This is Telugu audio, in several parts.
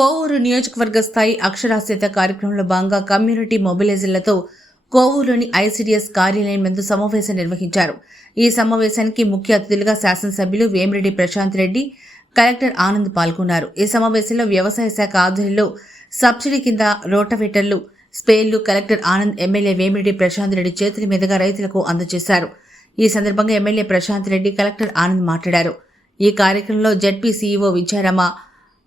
కోవూరు నియోజకవర్గ స్థాయి అక్షరాస్యత కార్యక్రమంలో భాగంగా కమ్యూనిటీ మొబిలైజర్లతో కోవూరులోని ఐసీడీఎస్ కార్యాలయం ముందు సమావేశం నిర్వహించారు. ఈ సమావేశానికి ముఖ్య అతిథులుగా శాసనసభ్యులు వేమిరెడ్డి ప్రశాంత్ రెడ్డి కలెక్టర్ ఆనంద్ పాల్గొన్నారు. ఈ సమావేశంలో వ్యవసాయ శాఖ ఆధ్వర్యంలో సబ్సిడీ కింద రోటవేటర్లు స్పేర్లు కలెక్టర్ ఆనంద్ ఎమ్మెల్యే వేమిరెడ్డి ప్రశాంత్ రెడ్డి చేతుల మీదుగా రైతులకు అందజేశారు. ఈ సందర్భంగా ఎమ్మెల్యే ప్రశాంత్ రెడ్డి కలెక్టర్ ఆనంద్ మాట్లాడారు. ఈ కార్యక్రమంలో జడ్పీ సీఈఓ విద్యారామ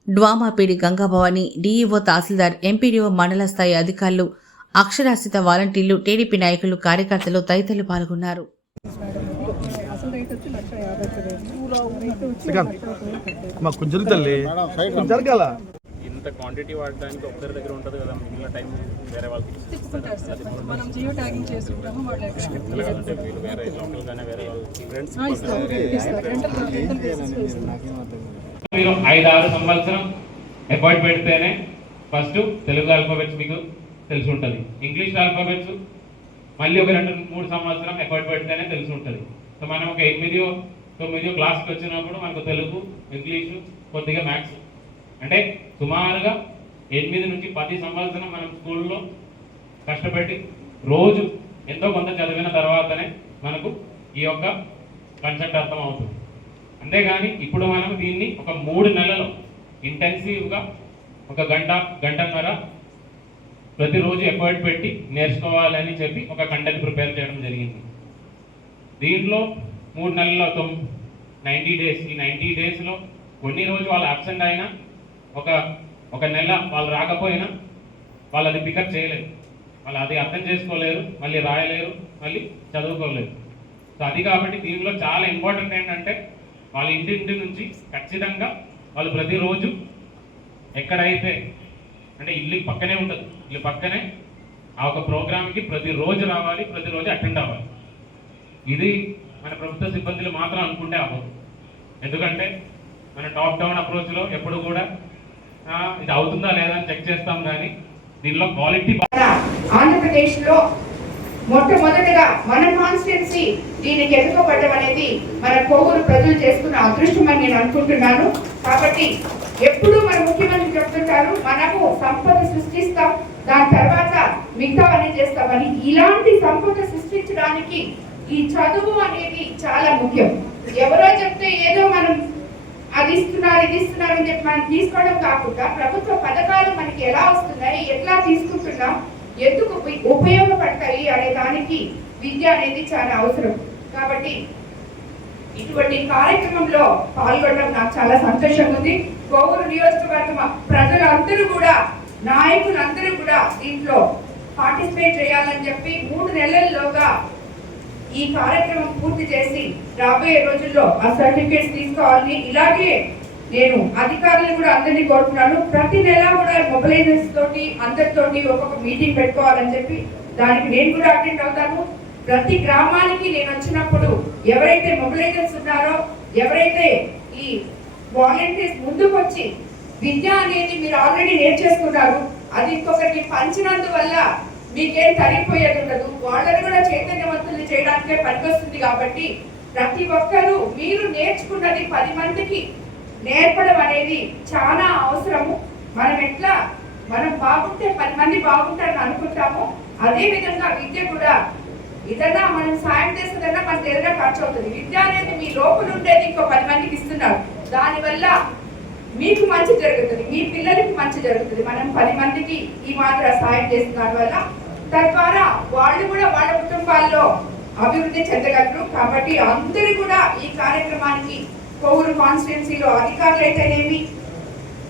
డ్వామాపీడి గంగాభవాని డీఈఓ తహసీల్దార్ ఎంపీడీఓ మండల స్థాయి అధికారులు అక్షరాస్యత వాలంటీర్లు టీడీపీ నాయకులు కార్యకర్తలు తదితరులు పాల్గొన్నారు. ఇంత క్వాంటిటీ వాడడానికి ఒక్కరి దగ్గర ఉంటుంది కదా మిగిలిన టైం వేరే వాళ్ళకి మనం జియో ట్యాగింగ్ చేసుకుంటాము వేరే రెంటల్ రెంటల్ బేసిస్ మీరు ఐదు ఆరు సంవత్సరం ఎఫర్ట్ పెడితేనే ఫస్ట్ తెలుగు ఆల్ఫాబెట్స్ మీకు తెలిసి ఉంటుంది. ఇంగ్లీష్ ఆల్ఫాబెట్స్ మళ్ళీ ఒక రెండు మూడు సంవత్సరం ఎఫర్ట్ పెడితేనే తెలిసి ఉంటుంది. సో మనం ఒక ఎనిమిదో తొమ్మిదో క్లాస్కి వచ్చినప్పుడు మనకు తెలుగు ఇంగ్లీషు కొద్దిగా మ్యాథ్స్ అంటే సుమారుగా ఎనిమిది నుంచి పది సంవత్సరం మనం స్కూల్లో కష్టపెట్టి రోజు ఎంతో కొంత చదివిన తర్వాతనే మనకు ఈ యొక్క కన్సెప్ట్ అర్థం అవుతుంది అంతేగాని ఇప్పుడు మనం దీన్ని ఒక మూడు నెలలు ఇంటెన్సివ్గా ఒక గంట గంటన్నర ప్రతిరోజు ఎఫర్ట్ పెట్టి నేర్చుకోవాలని చెప్పి ఒక కంటెంట్ ప్రిపేర్ చేయడం జరిగింది. దీంట్లో మూడు నెలల తొమ్మిది నైంటీ డేస్ ఈ నైంటీ డేస్లో కొన్ని రోజు వాళ్ళు అబ్సెంట్ అయినా ఒక ఒక నెల వాళ్ళు రాకపోయినా వాళ్ళు అది పికప్ చేయలేరు వాళ్ళు అది అర్థం చేసుకోలేరు మళ్ళీ రాయలేరు మళ్ళీ చదువుకోలేరు. సో అది కాబట్టి దీనిలో చాలా ఇంపార్టెంట్ ఏంటంటే వాళ్ళ ఇంటింటి నుంచి ఖచ్చితంగా వాళ్ళు ప్రతిరోజు ఎక్కడైతే అంటే ఇల్లు పక్కనే ఉంటుంది. ఇల్లు పక్కనే ఆ ఒక ప్రోగ్రామ్కి ప్రతిరోజు రావాలి ప్రతిరోజు అటెండ్ అవ్వాలి. ఇది మన ప్రభుత్వ సిబ్బందులు మాత్రం అనుకుంటే అవ్వదు. ఎందుకంటే మన టాప్ డౌన్ అప్రోచ్లో ఎప్పుడు కూడా ఇది అవుతుందా లేదా అని చెక్ చేస్తాం కానీ దీనిలో క్వాలిటీ ఆంధ్రప్రదేశ్లో మొట్టమొదటిగా మన కాన్స్టిట్యున్సీ దీనికి ఎన్నుకోబడడం అనేది మన కోవూరు ప్రజలు చేసుకున్న అదృష్టం అని నేను అనుకుంటున్నాను. కాబట్టి ఎప్పుడు మన ముఖ్యమంత్రి చెప్తుంటారు మనము సంపద సృష్టిస్తాం దాని తర్వాత మిగతా పని చేస్తామని ఇలాంటి సంపద సృష్టించడానికి ఈ చదువు అనేది చాలా ముఖ్యం. ఎవరో చెప్తే ఏదో మనం అది ఇస్తున్నారు ఇది ఇస్తున్నారు అని చెప్పి మనం తీసుకోవడం కాకుండా ప్రభుత్వ పథకాలు మనకి ఎలా వస్తున్నాయి ఎట్లా తీసుకుంటున్నాం ఎందుకు ఉపయోగపడతాయి అనే దానికి విద్య అనేది చాలా అవసరం. కాబట్టి ఇటువంటి కార్యక్రమంలో పాల్గొనడం నాకు చాలా సంతోషంగా ఉంది. కోవూరు నియోజకవర్గం ప్రజలందరూ కూడా నాయకులందరూ కూడా దీంట్లో పార్టిసిపేట్ చేయాలని చెప్పి మూడు నెలల్లోగా ఈ కార్యక్రమం పూర్తి చేసి రాబోయే రోజుల్లో ఆ సర్టిఫికేట్స్ తీసుకోవాలని ఇలాగే నేను అధికారులు కూడా అందరినీ కోరుతున్నాను. ప్రతి నెల కూడా మొబిలైజర్స్ తోటి అందరితోటి ఒక్కొక్క మీటింగ్ పెట్టుకోవాలని చెప్పి దానికి నేను కూడా అటెండ్ అవుతాను. ప్రతి గ్రామానికి నేను వచ్చినప్పుడు ఎవరైతే మొబిలైజర్స్ ఉన్నారో ఎవరైతే ఈ వాలంటీర్స్ ముందుకు వచ్చి విద్య అనేది మీరు ఆల్రెడీ నేర్చేసుకున్నారు అది ఇంకొకరికి పంచినందువల్ల మీకేం తరిగిపోయేది ఉండదు. వాళ్ళని కూడా చైతన్యవంతులు చేయడానికే పనికొస్తుంది కాబట్టి ప్రతి ఒక్కరూ మీరు నేర్చుకున్నది పది మందికి నేర్పడం అనేది చాలా అవసరము. మనం ఎట్లా మనం బాగుంటే పది మంది బాగుంటారని అనుకుంటాము. అదే విధంగా విద్య కూడా. ఇదన్నా మనం సాయం చేస్తుందన్నా మన దగ్గర ఖర్చు అవుతుంది. విద్య అనేది మీ లోపల ఉండేది ఇంకో పది మందికి ఇస్తున్నారు. దానివల్ల మీకు మంచి జరుగుతుంది. మీ పిల్లలకి మంచి జరుగుతుంది. మనం పది మందికి ఈ మాత్రం సాయం చేస్తున్నారు వల్ల. తద్వారా వాళ్ళు కూడా వాళ్ళ కుటుంబాల్లో అభివృద్ధి చెందగలరు. కాబట్టి అందరూ కూడా ఈ కార్యక్రమానికి కొవ్వూరు కాన్స్టిట్యున్సీలో అధికారులు అయితేనేమి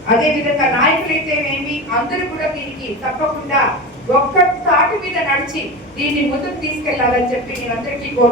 అదే విధంగా నాయకులు అయితేనేమి అందరూ కూడా దీనికి తప్పకుండా ఒక్క తాటి మీద నడిచి దీన్ని ముందుకు తీసుకెళ్ళాలని చెప్పి నేను అందరికీ కోరు